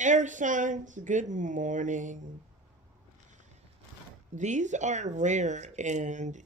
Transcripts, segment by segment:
Air signs, good morning. These are rare and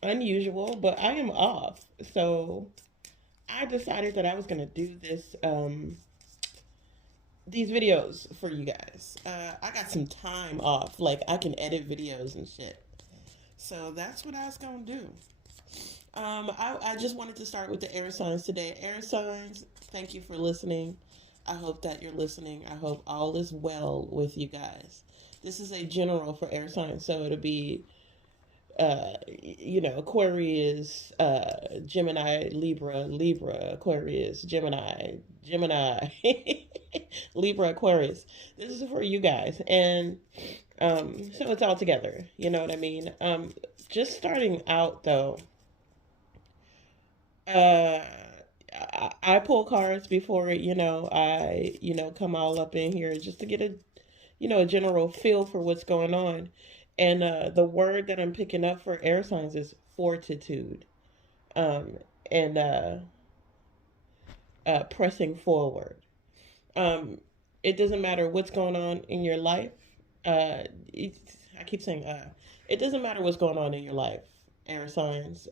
unusual, but I am off. So I decided that I was going to do these videos for you guys. I got some time off. Like, I can edit videos and shit. So that's what I was going to do. I just wanted to start with the air signs today. Air signs, thank you for listening. I hope that you're listening. I hope all is well with you guys. This is a general for air signs, so it'll be, Aquarius, Gemini, Libra, Aquarius, Gemini, Libra, Aquarius. This is for you guys, and so it's all together. You know what I mean? Just starting out though. Uh, I pull cards before I come all up in here just to get a general feel for what's going on. And the word that I'm picking up for air signs is fortitude. Um, and pressing forward. Um, it doesn't matter what's going on in your life. Uh, I keep saying it doesn't matter what's going on in your life. Air signs.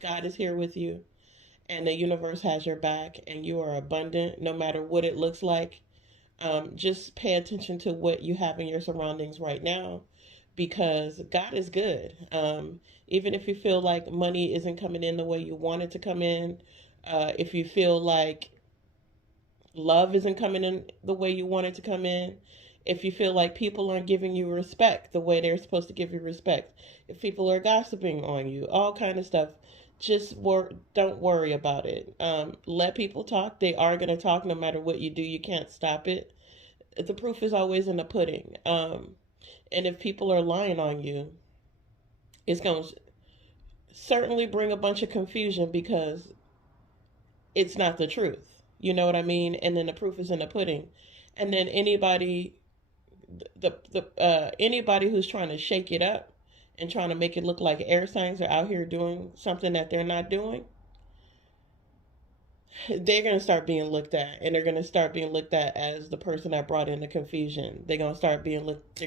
God is here with you, and the universe has your back, and you are abundant no matter what it looks like. Just pay attention to what you have in your surroundings right now, because God is good. Even if you feel like money isn't coming in the way you want it to come in, if you feel like love isn't coming in the way you want it to come in, if you feel like people aren't giving you respect the way they're supposed to give you respect, if people are gossiping on you, all kind of stuff, don't worry about it. Let people talk. They are going to talk no matter what you do. You can't stop it. The proof is always in the pudding. And if people are lying on you, it's going to certainly bring a bunch of confusion because it's not the truth. You know what I mean? And then the proof is in the pudding. And then anybody who's trying to shake it up and trying to make it look like air signs are out here doing something that they're not doing, they're going to start being looked at, and they're going to start being looked at as the person that brought in the confusion. They're going to start being looked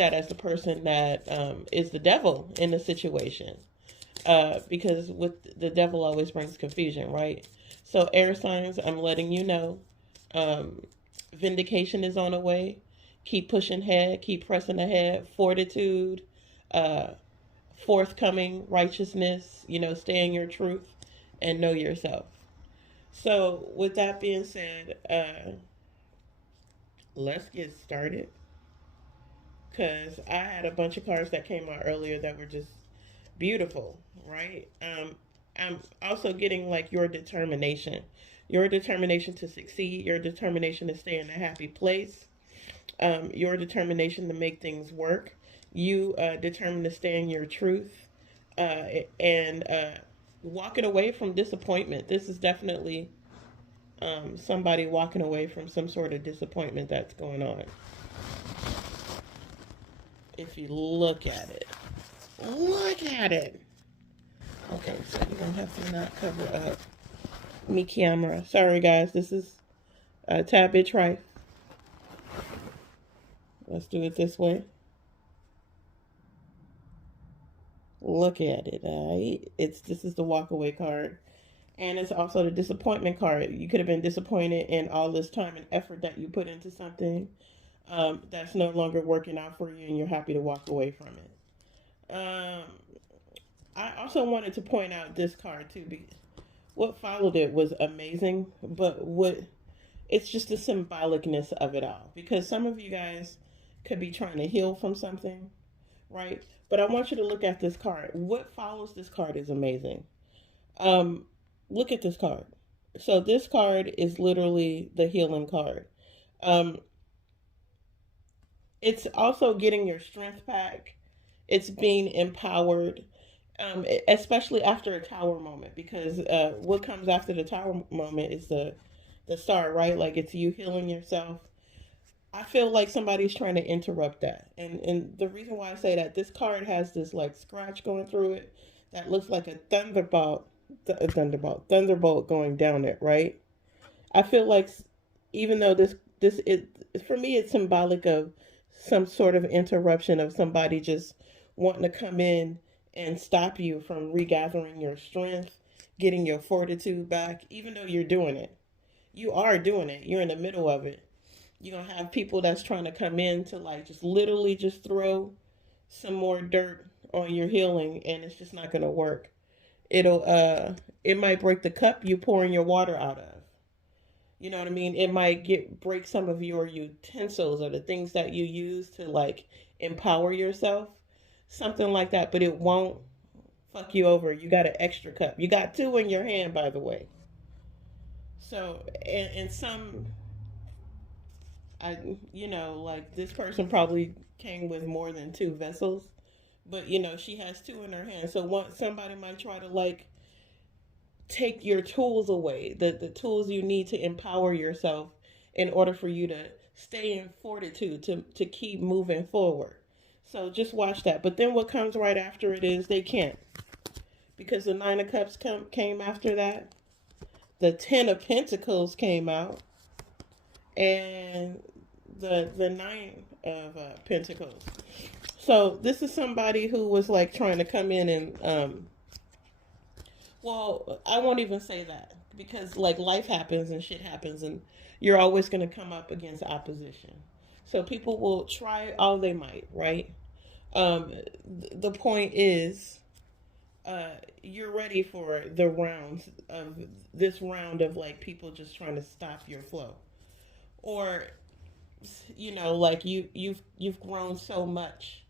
at as the person that is the devil in the situation, because with the devil always brings confusion, right? So air signs, I'm letting you know, um, vindication is on the way. Keep pushing ahead, keep pressing ahead. Fortitude, uh, forthcoming righteousness, stay in your truth and know yourself. So with that being said, let's get started, because I had a bunch of cards that came out earlier that were just beautiful, right? I'm also getting like your determination to succeed, your determination to stay in a happy place, your determination to make things work, you determined to stay in your truth, and walking away from disappointment. This is definitely somebody walking away from some sort of disappointment that's going on. If you look at it, look at it. Okay, so you're gonna have to not cover up me camera. Sorry guys, this is a tad bit trife. Let's do it this way. Look at it. This is the walk away card, and it's also the disappointment card. You could have been disappointed in all this time and effort that you put into something that's no longer working out for you, and you're happy to walk away from it. I also wanted to point out this card too, because what followed it was amazing, but what it's just the symbolicness of it all. Because some of you guys could be trying to heal from something, right? But I want you to look at this card. What follows this card is amazing. Um, Look at this card. So this card is literally the healing card. Um, it's also getting your strength back. It's being empowered, especially after a tower moment, because what comes after the tower moment is the star, right? Like it's you healing yourself. I feel like somebody's trying to interrupt that. And the reason why I say that, this card has this like scratch going through it that looks like a thunderbolt going down it, right? I feel like even though this it for me it's symbolic of some sort of interruption of somebody just wanting to come in and stop you from regathering your strength, getting your fortitude back, even though you're doing it. You are doing it. You're in the middle of it. You're gonna have people that's trying to come in to like just literally just throw some more dirt on your healing, and it's just not gonna work. It might break the cup you pouring your water out of. You know what I mean? It might get break some of your utensils or the things that you use to like empower yourself, something like that. But it won't fuck you over. You got an extra cup. You got two in your hand, by the way. So, and some, like this person probably came with more than two vessels, but she has two in her hand. So once somebody might try to like take your tools away, the tools you need to empower yourself in order for you to stay in fortitude to keep moving forward. So just watch that. But then what comes right after it is they can't, because the Nine of Cups came after that. The Ten of Pentacles came out, and the Nine of Pentacles. So this is somebody who was like trying to come in and well, I won't even say that, because like life happens and shit happens, and you're always going to come up against opposition. So people will try all they might, right? The point is, you're ready for the rounds of this round of like people just trying to stop your flow, or like you've grown so much,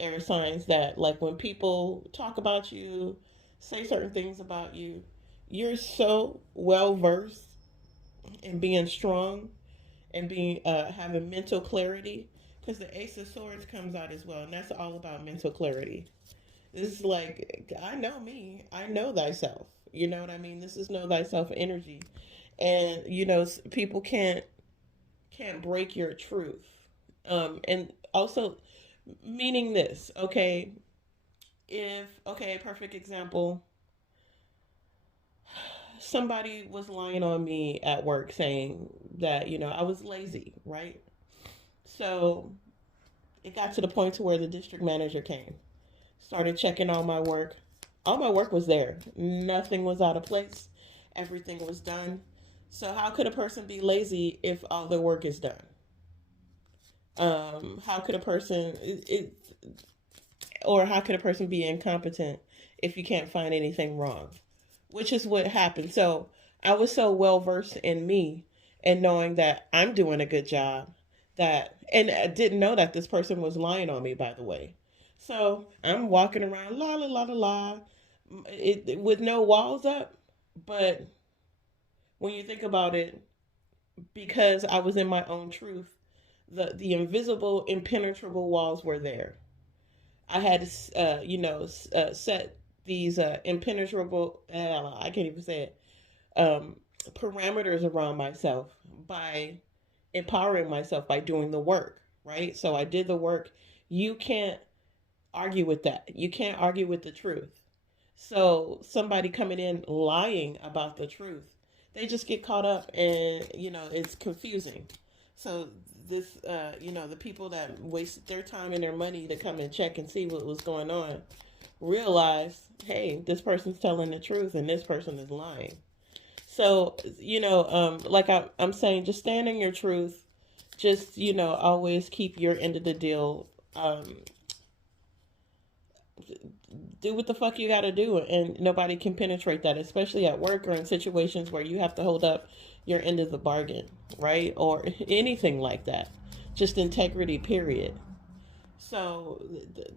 air signs, that like when people talk about you, say certain things about you, you're so well versed in being strong and being having mental clarity, because the Ace of Swords comes out as well, and that's all about mental clarity. This is like, I know me, I know thyself. You know what I mean? This is know thyself energy, and people can't break your truth. And also, meaning this, okay, if, okay, perfect example, somebody was lying on me at work saying that I was lazy, right? So it got to the point to where the district manager came, started checking all my work was there, nothing was out of place, everything was done. So how could a person be lazy if all their work is done? How could a person or how could a person be incompetent if you can't find anything wrong? Which is what happened. So I was so well versed in me and knowing that I'm doing a good job, that, and I didn't know that this person was lying on me, by the way. So I'm walking around la la la la la, with no walls up. But when you think about it, because I was in my own truth, the invisible, impenetrable walls were there. I had to, set these impenetrable, I can't even say it, parameters around myself by empowering myself by doing the work, right? So I did the work. You can't argue with that. You can't argue with the truth. So somebody coming in lying about the truth, they just get caught up, and it's confusing. So this, the people that wasted their time and their money to come and check and see what was going on, realize, hey, this person's telling the truth and this person is lying. So like I'm saying, just stand in your truth. Just always keep your end of the deal. Do what the fuck you got to do, and nobody can penetrate that, especially at work or in situations where you have to hold up your end of the bargain, right? Or anything like that. Just integrity, period. So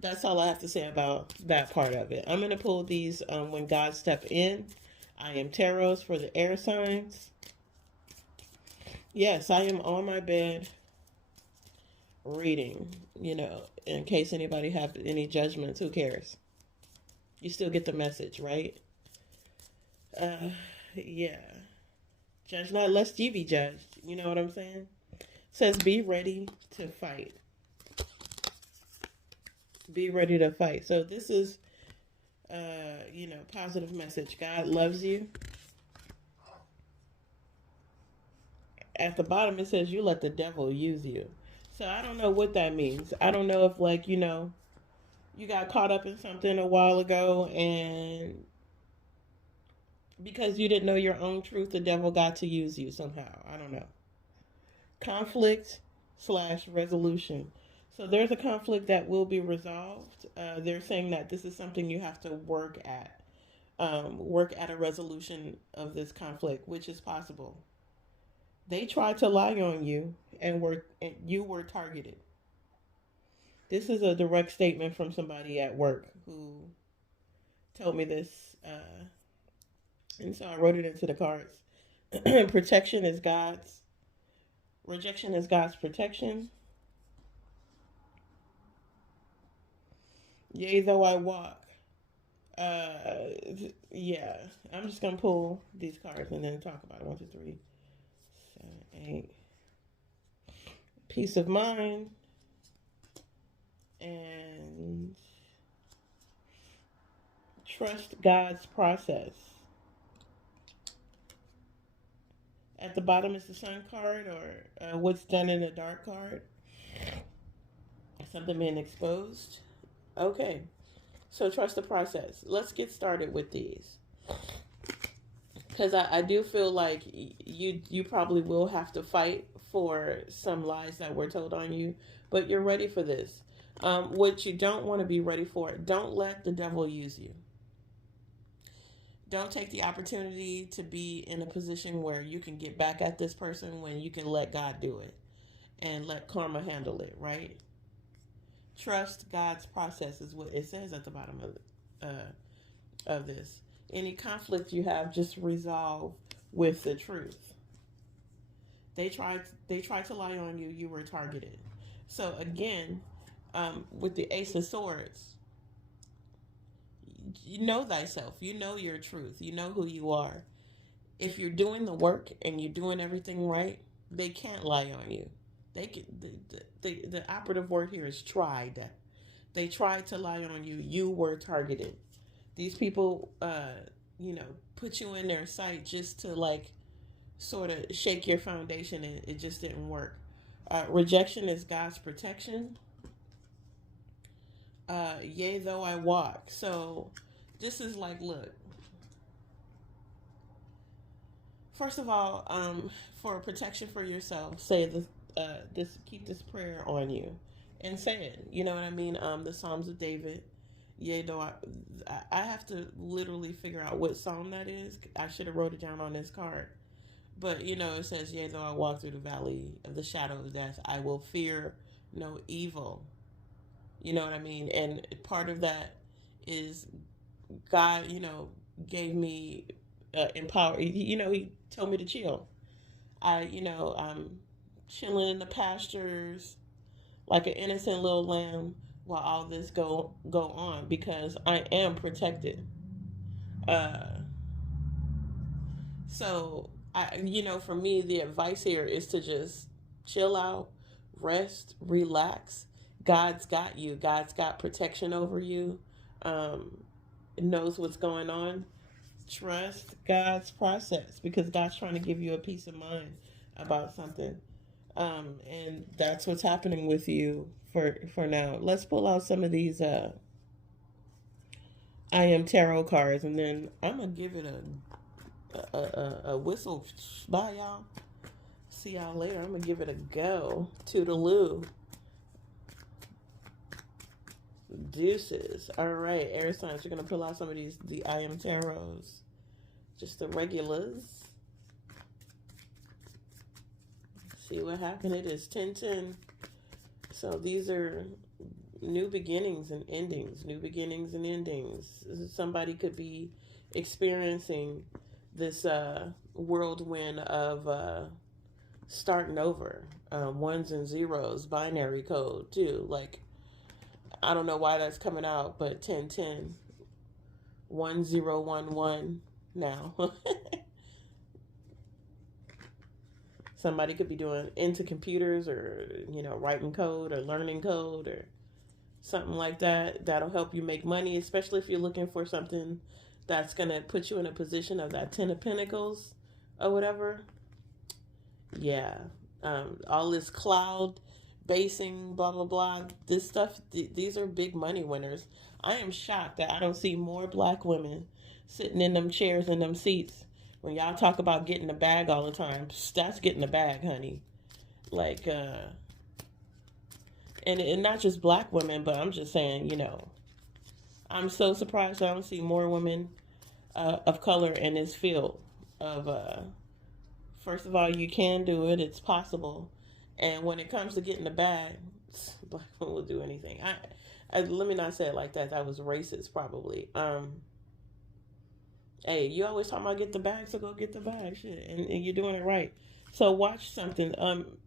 that's all I have to say about that part of it. I'm going to pull these when God step in. I am tarots for the air signs. Yes, I am on my bed reading, in case anybody have any judgments, who cares? You still get the message, right? Yeah. Judge not lest ye be judged. You know what I'm saying? It says be ready to fight. Be ready to fight. So this is positive message. God loves you. At the bottom, it says you let the devil use you. So I don't know what that means. I don't know if, like, you got caught up in something a while ago, and because you didn't know your own truth, the devil got to use you somehow. I don't know. Conflict slash resolution. So there's a conflict that will be resolved. They're saying that this is something you have to work at a resolution of this conflict, which is possible. They tried to lie on you, and you were targeted. This is a direct statement from somebody at work who told me this, and so I wrote it into the cards. Protection is God's. Rejection is God's protection. Yea, though I walk. Yeah. I'm just gonna pull these cards and then talk about it. 1, 2, 3, 7, 8. Peace of mind and trust God's process. At the bottom is the sun card, or what's done in the dark card. Something being exposed. Okay, so trust the process. Let's get started with these, because I do feel like you probably will have to fight for some lies that were told on you, but you're ready for this. What you don't want to be ready for, don't let the devil use you. Don't take the opportunity to be in a position where you can get back at this person when you can let God do it and let karma handle it, right? Trust God's process is what it says at the bottom of this. Any conflict you have, just resolve with the truth. They tried to lie on you. You were targeted. So again, with the Ace of Swords, you know thyself. You know your truth. You know who you are. If you're doing the work and you're doing everything right, they can't lie on you. They can, the operative word here is tried. They tried to lie on you. You were targeted. These people, put you in their sight just to, like, sort of shake your foundation, and it just didn't work. Rejection is God's protection. Yea, though I walk. So this is like, look. First of all, for protection for yourself, say this. Keep this prayer on you, and say it. You know what I mean? The Psalms of David. Yea, though I have to literally figure out what psalm that is. I should have wrote it down on this card. But, it says, yea, though I walk through the valley of the shadow of death, I will fear no evil. You know what I mean? And part of that is God, gave me empower. He told me to chill. I'm chilling in the pastures like an innocent little lamb while all this go on, because I am protected. So for me, the advice here is to just chill out, rest, relax. God's got you. God's got protection over you. Knows what's going on. Trust God's process, because God's trying to give you a peace of mind about something. And that's what's happening with you for now. Let's pull out some of these I am tarot cards, and then I'm gonna give it a whistle. Bye, y'all. See y'all later. I'm gonna give it a go. Toodaloo. Deuces. All right, air signs. You're gonna pull out some of the I am tarots, just the regulars. See what happened. It is 10-10. So these are new beginnings and endings. New beginnings and endings. Somebody could be experiencing this whirlwind of starting over. Ones and zeros, binary code too. Like, I don't know why that's coming out, but 10-10. 1011 now. Somebody could be doing into computers, or writing code or learning code or something like that. That'll help you make money, especially if you're looking for something that's gonna put you in a position of that 10 of Pentacles or whatever. Yeah. All this cloud basing, blah, blah, blah. This stuff, these are big money winners. I am shocked that I don't see more black women sitting in them chairs and them seats. When y'all talk about getting the bag all the time, that's getting the bag, honey. Like, and not just black women, but I'm just saying, I'm so surprised I don't see more women of color in this field of first of all, you can do it. It's possible. And when it comes to getting the bag, black women will do anything. Let me not say it like that. That was racist, probably. Hey, you always talk about get the bag, so go get the bag, shit, and you're doing it right. So watch something.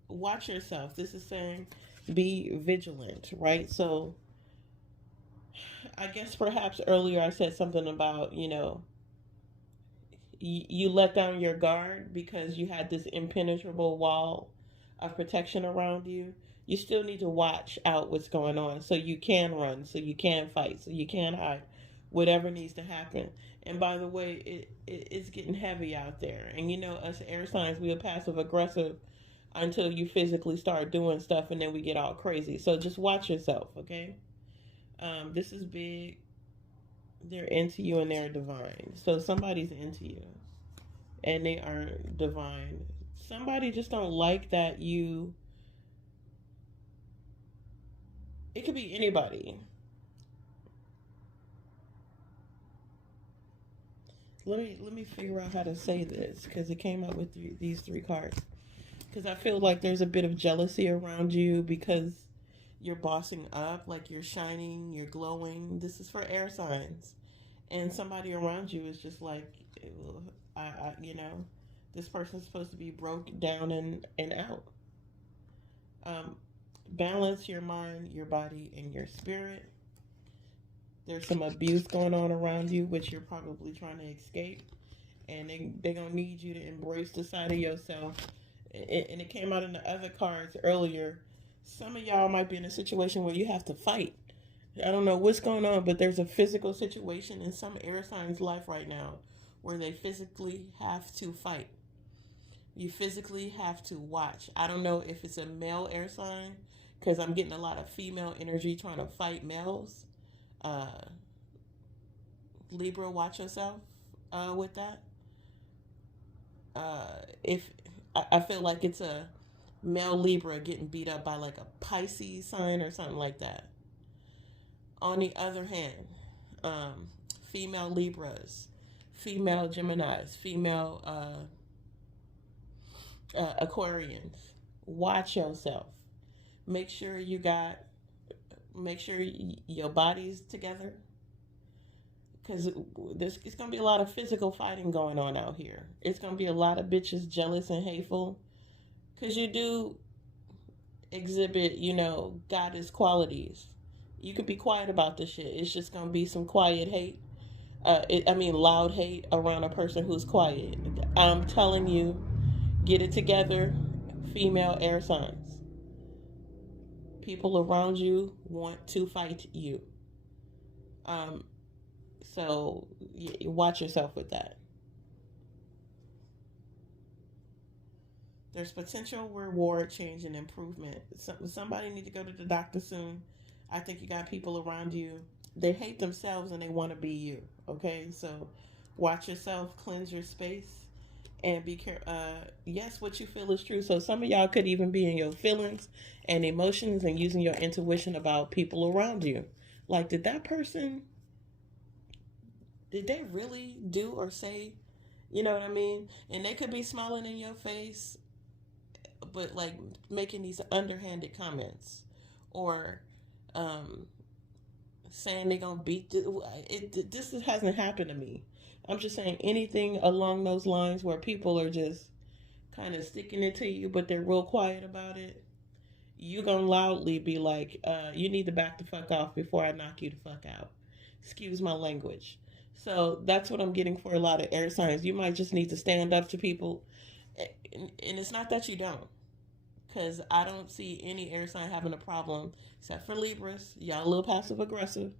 Watch yourself. This is saying, be vigilant, right? So I guess perhaps earlier I said something about you let down your guard because you had this impenetrable wall of protection around you. You still need to watch out what's going on so you can run, so you can fight, so you can hide, whatever needs to happen. And by the way, it's getting heavy out there. And us air signs, we are passive aggressive until you physically start doing stuff, and then we get all crazy. So just watch yourself, okay? This is big. They're into you and they're divine. So somebody's into you and they are divine. Somebody just don't like that you. It could be anybody. Let me figure out how to say this because it came up with these three cards. Because I feel like there's a bit of jealousy around you because you're bossing up, like you're shining, you're glowing. This is for air signs, and somebody around you is just like, this person's supposed to be broke down and out. Um, Balance your mind, your body, and your spirit. There's some abuse going on around you, which you're probably trying to escape, and they're gonna need you to embrace the side of yourself. And it came out in the other cards earlier. Some of y'all might be in a situation where you have to fight. I don't know what's going on, but there's a physical situation in some air signs' life right now where they physically have to fight. You physically have to watch. I don't know if it's a male air sign because I'm getting a lot of female energy trying to fight males. Uh, Libra, watch yourself with that. If I feel like it's a male Libra getting beat up by like a Pisces sign or something like that. On the other hand, um, female Libras, female Geminis, female Aquarians, watch yourself. Make sure you got, make sure your body's together because there's it's gonna be a lot of physical fighting going on out here. It's gonna be a lot of bitches jealous and hateful because you do exhibit, goddess qualities. You could be quiet about this shit. It's just gonna be some quiet hate. Loud hate around a person who's quiet. I'm telling you, get it together, female air signs. People around you want to fight you. Um, so watch yourself with that. There's potential reward, change, and improvement. Somebody need to go to the doctor soon. I think you got people around you. They hate themselves and they want to be you. Okay, so watch yourself, cleanse your space, and be careful. Yes, what you feel is true. So some of y'all could even be in your feelings and emotions and using your intuition about people around you. Like, did they really do or say, you know what I mean? And they could be smiling in your face, but like making these underhanded comments or um, saying they're gonna beat this hasn't happened to me. I'm just saying anything along those lines where people are just kind of sticking it to you, but they're real quiet about it. You gonna loudly be like, you need to back the fuck off before I knock you the fuck out. Excuse my language. So that's what I'm getting for a lot of air signs. You might just need to stand up to people, and it's not that you don't, because I don't see any air sign having a problem except for Libras. Y'all a little passive aggressive.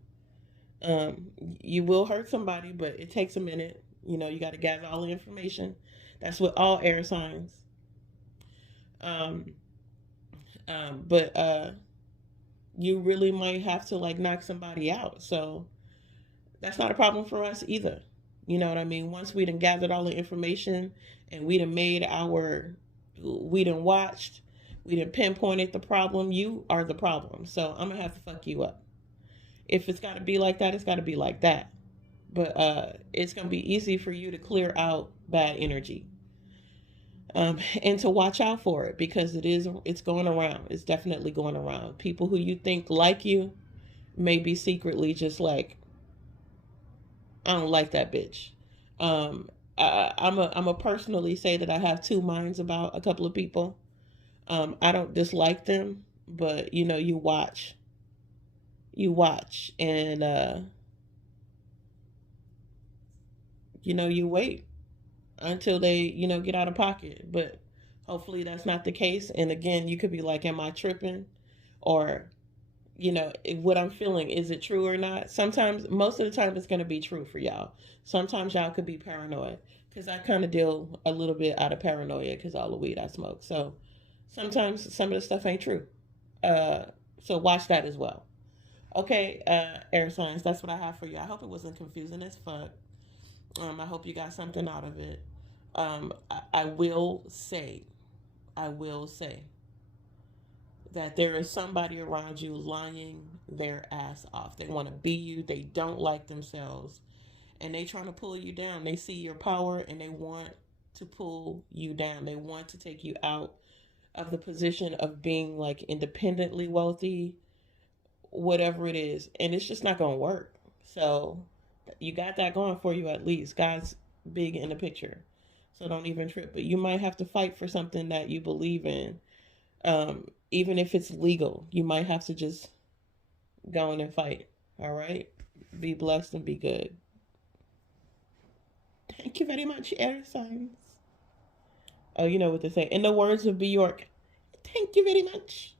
Um, you will hurt somebody, but it takes a minute. You got to gather all the information. That's with all air signs. Um, but you really might have to like knock somebody out. So that's not a problem for us either. You know what I mean? Once we done gathered all the information and we done made our, we done watched, we done pinpointed the problem, you are the problem. So I'm gonna have to fuck you up. If it's gotta be like that, it's gotta be like that. But it's gonna be easy for you to clear out bad energy. And to watch out for it because it's going around. It's definitely going around. People who you think like you may be secretly just like, I don't like that bitch. I'm a personally say that I have two minds about a couple of people. I don't dislike them, but you watch, and you wait until they get out of pocket. But hopefully that's not the case. And again, you could be like, am I tripping? Or what I'm feeling, is it true or not? Sometimes, most of the time, it's going to be true for y'all. Sometimes y'all could be paranoid because I kind of deal a little bit out of paranoia because all the weed I smoke. So sometimes some of the stuff ain't true. Uh, so watch that as well. Okay, air signs. That's what I have for you. I hope it wasn't confusing as fuck. I hope you got something out of it. I will say, I will say that there is somebody around you lying their ass off. They want to be you. They don't like themselves. And they trying to pull you down. They see your power and they want to pull you down. They want to take you out of the position of being like independently wealthy, whatever it is. And it's just not going to work. So you got that going for you at least. God's big in the picture. So don't even trip. But you might have to fight for something that you believe in. Even if it's legal, you might have to just go in and fight. All right? Be blessed and be good. Thank you very much, air signs. Oh, you know what to say. In the words of Bjork, thank you very much.